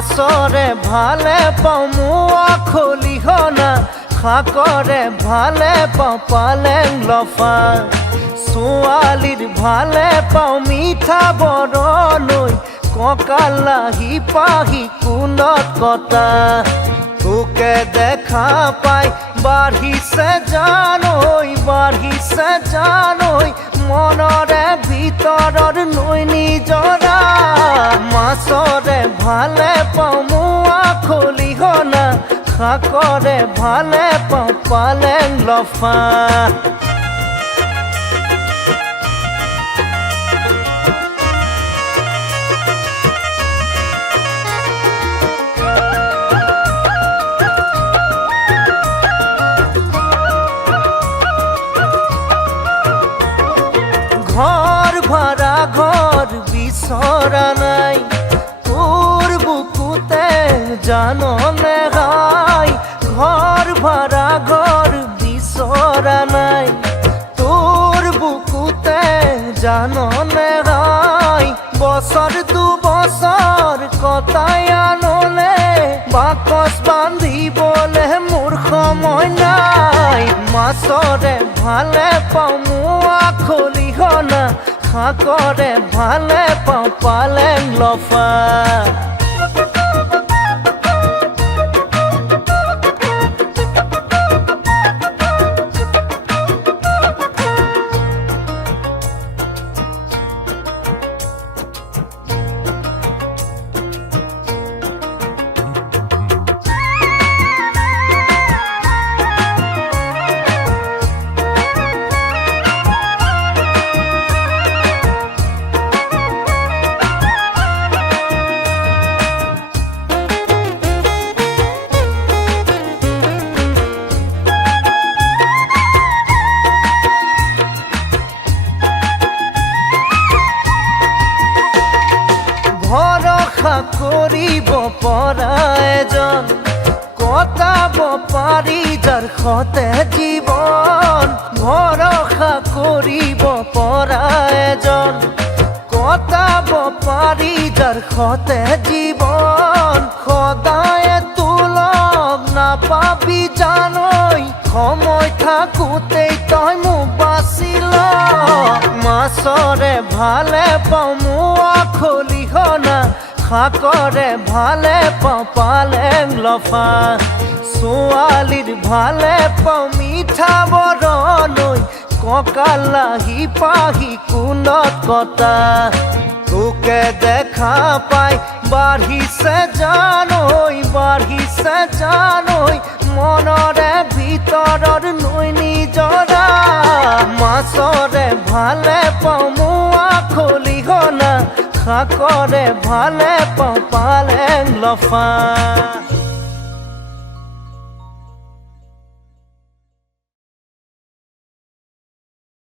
মাছৰে ভালে পাওঁ মোৱা খলিহনা শাকৰে ভালে পাওঁ পালেং লফা ছোৱালীৰ ভালে পাওঁ মিঠা বৰণৈ কঁকালাহি পাহি কুলত কটা তোকে দেখা পাই বাঢ়িছে জানৈ মনৰে ভিতৰৰ নৈ নিজৰা মাছৰে ভালে পাওঁ মোৱা খলিহনা শাকৰে ভালে পাওঁ পালেং লফা ঘর ভাড়া ঘর বিচৰা নাই তোৰ বুকুতে জাননে গাই ঘর ভাড়া ঘর বিচৰা নাই তোৰ বুকুতে জাননে গাই বছৰ দুবছৰ কটাই আনলে বাকচ বান্ধিবলে মোৰ সময় নাই মাছৰে ভালে পাওঁ মোৱা খলিহনা শাকৰে ভালে পাওঁ পালেং লফা ভৰসা কৰিব পৰা এজন কটাব পাৰি যাৰ সতে জীৱন ভৰসা কৰিব পৰা এজন কটাব পাৰি যাৰ সতে জীৱন সদায় তোলক নাপাবি জানৈ সময় থাকোঁতেই তই মোক বাচি ল মাছৰে ভালে পাওঁ মোৱা খলিহনা শাকৰে ভালে পাওঁ পালেং লফা ছোৱালীৰ ভালে পাওঁ মিঠা বৰণৈ কঁকালাহি পাহি কুলত কটা তোকে দেখা পাই বাঢ়িছে জানৈ মনৰে ভিতৰৰ নৈ নিজৰা মাছৰে ভালে পাওঁ মোৱা খলিহনা শাকৰে ভালে পাওঁ পালেং লফা